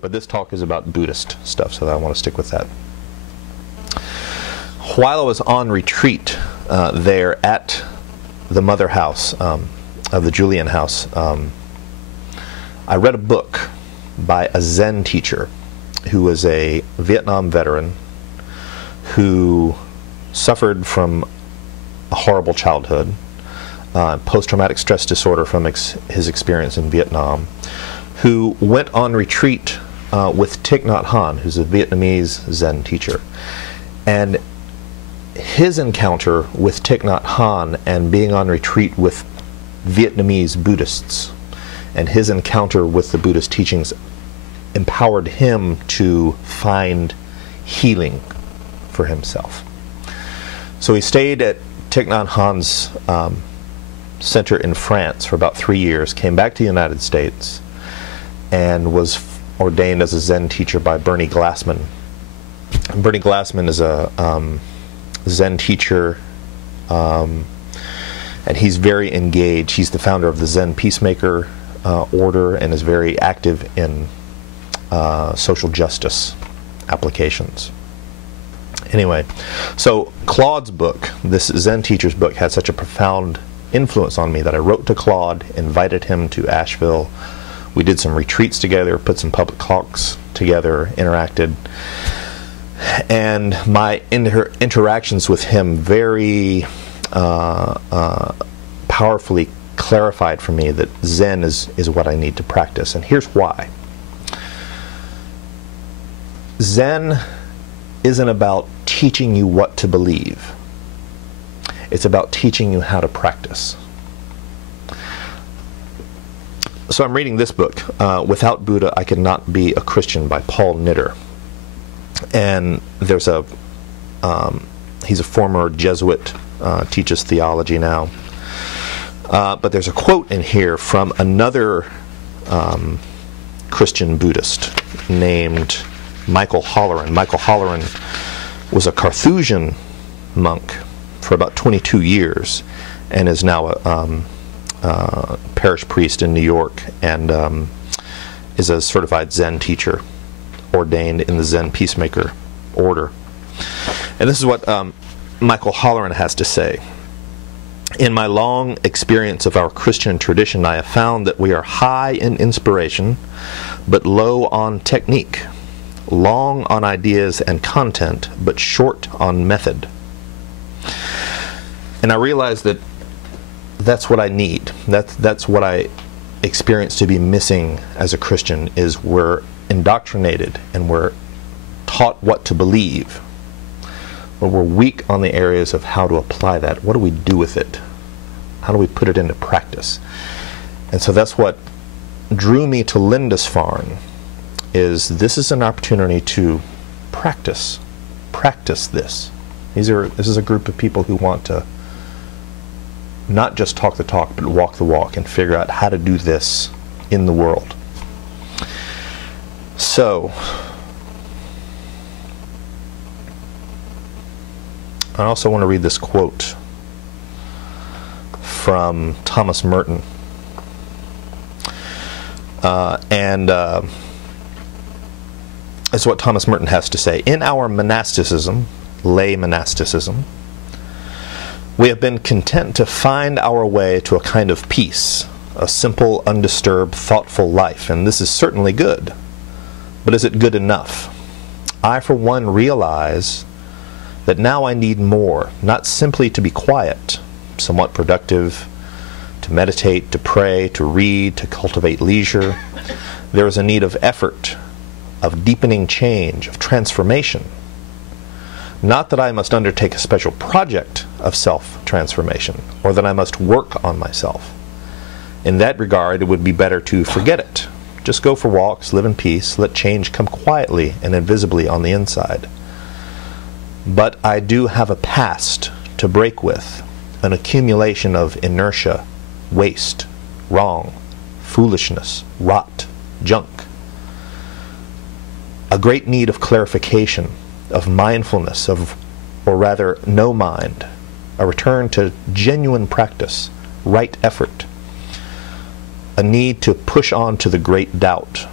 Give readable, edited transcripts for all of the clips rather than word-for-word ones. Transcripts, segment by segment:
But this talk is about Buddhist stuff, so I want to stick with that. While I was on retreat there at the mother house of the Julian house, I read a book by a Zen teacher who was a Vietnam veteran who suffered from a horrible childhood, post-traumatic stress disorder from his experience in Vietnam, who went on retreat with Thich Nhat Hanh, who's a Vietnamese Zen teacher. And his encounter with Thich Nhat Hanh and being on retreat with Vietnamese Buddhists and his encounter with the Buddhist teachings empowered him to find healing for himself. So he stayed at Thich Nhat Hanh's center in France for about 3 years, came back to the United States, and was ordained as a Zen teacher by Bernie Glassman. And Bernie Glassman is a Zen teacher, and he's very engaged. He's the founder of the Zen Peacemaker order and is very active in social justice applications. Anyway, so Claude's book, this Zen teacher's book, had such a profound influence on me that I wrote to Claude, invited him to Asheville. We did some retreats together, put some public talks together, interacted. And my interactions with him very powerfully clarified for me that Zen is what I need to practice. And here's why. Zen isn't about teaching you what to believe. It's about teaching you how to practice. So I'm reading this book, Without Buddha, I Could Not Be a Christian, by Paul Knitter. And there's he's a former Jesuit, teaches theology now. But there's a quote in here from another Christian Buddhist named Michael Holleran. Michael Holleran was a Carthusian monk for about 22 years and is now a parish priest in New York and is a certified Zen teacher ordained in the Zen Peacemaker order. And this is what Michael Holleran has to say. In my long experience of our Christian tradition, I have found that we are high in inspiration, but low on technique, long on ideas and content, but short on method. And I realized that that's what I need. That's what I experience to be missing as a Christian, is we're indoctrinated and we're taught what to believe, but we're weak on the areas of how to apply that. What do we do with it? How do we put it into practice? And so that's what drew me to Lindisfarne, is this is an opportunity to practice this. This is a group of people who want to not just talk the talk, but walk the walk and figure out how to do this in the world. So, I also want to read this quote from Thomas Merton. It's what Thomas Merton has to say. In our monasticism, lay monasticism, we have been content to find our way to a kind of peace, a simple, undisturbed, thoughtful life, and this is certainly good. But is it good enough? I, for one, realize that now I need more, not simply to be quiet, somewhat productive, to meditate, to pray, to read, to cultivate leisure. There is a need of effort, of deepening change, of transformation. Not that I must undertake a special project of self-transformation, or that I must work on myself. In that regard, it would be better to forget it. Just go for walks, live in peace, let change come quietly and invisibly on the inside. But I do have a past to break with, an accumulation of inertia, waste, wrong, foolishness, rot, junk. A great need of clarification, of mindfulness, or rather no mind, a return to genuine practice, right effort, a need to push on to the great doubt,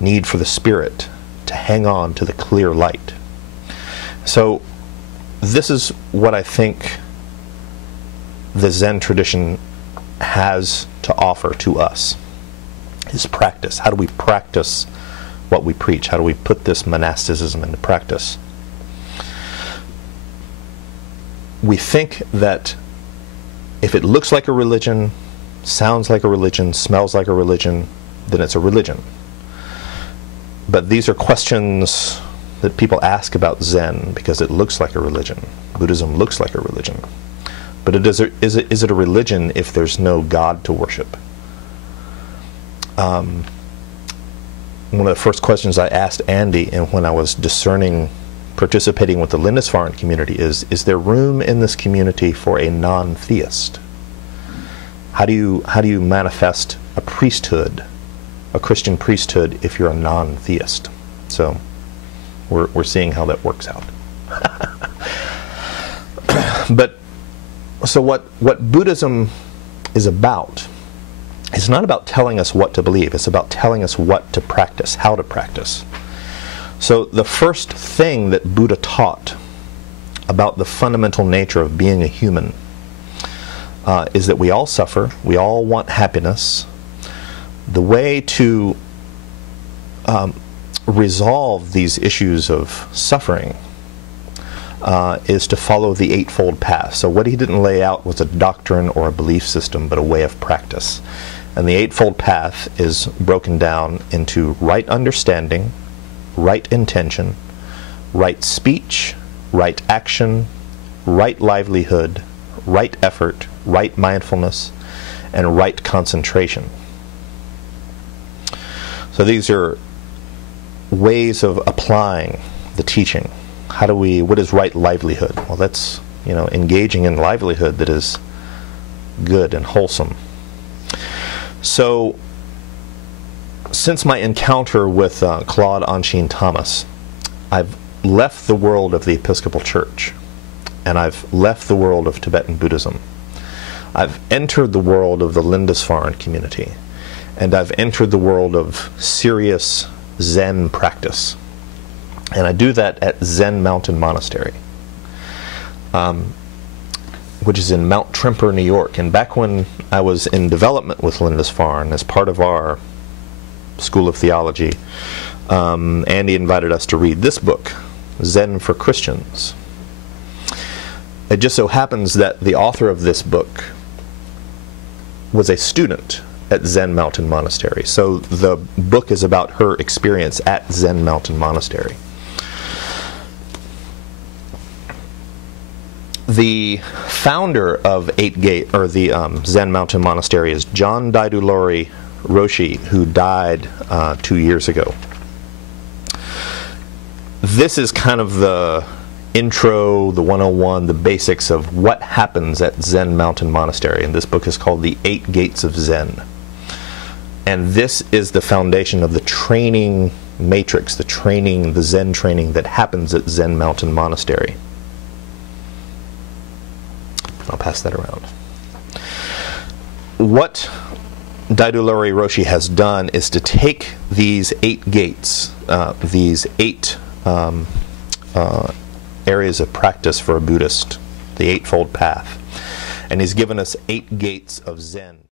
need for the spirit to hang on to the clear light. So this is what I think the Zen tradition has to offer to us, is practice. How do we practice what we preach? How do we put this monasticism into practice? We think that if it looks like a religion, sounds like a religion, smells like a religion, then it's a religion. But these are questions that people ask about Zen because it looks like a religion. Buddhism looks like a religion. But is it a religion if there's no God to worship? One of the first questions I asked Andy and when I was participating with the Lindisfarne community is there room in this community for a non-theist? How do you manifest a priesthood, a Christian priesthood, if you're a non-theist? So we're seeing how that works out. But so what Buddhism is about, it's not about telling us what to believe, it's about telling us what to practice, how to practice. So the first thing that Buddha taught about the fundamental nature of being a human is that we all suffer, we all want happiness. The way to resolve these issues of suffering is to follow the Eightfold Path. So what he didn't lay out was a doctrine or a belief system, but a way of practice. And the Eightfold Path is broken down into right understanding, right intention, right speech, right action, right livelihood, right effort, right mindfulness, and right concentration. So these are ways of applying the teaching. What is right livelihood? Well, that's, engaging in livelihood that is good and wholesome. So, since my encounter with Claude Anshin Thomas, I've left the world of the Episcopal Church, and I've left the world of Tibetan Buddhism. I've entered the world of the Lindisfarne community, and I've entered the world of serious Zen practice. And I do that at Zen Mountain Monastery, which is in Mount Tremper, New York. And back when I was in development with Lindisfarne, as part of our School of Theology, Andy invited us to read this book, Zen for Christians. It just so happens that the author of this book was a student at Zen Mountain Monastery. So the book is about her experience at Zen Mountain Monastery. The founder of the Zen Mountain Monastery is John Daidulori Roshi, who died 2 years ago. This is kind of the intro, the 101, the basics of what happens at Zen Mountain Monastery. And this book is called The 8 Gates of Zen. And this is the foundation of the training matrix, the Zen training that happens at Zen Mountain Monastery. I'll pass that around. What Daidulori Roshi has done is to take these 8 gates, these 8 areas of practice for a Buddhist, the Eightfold Path, and he's given us 8 gates of Zen.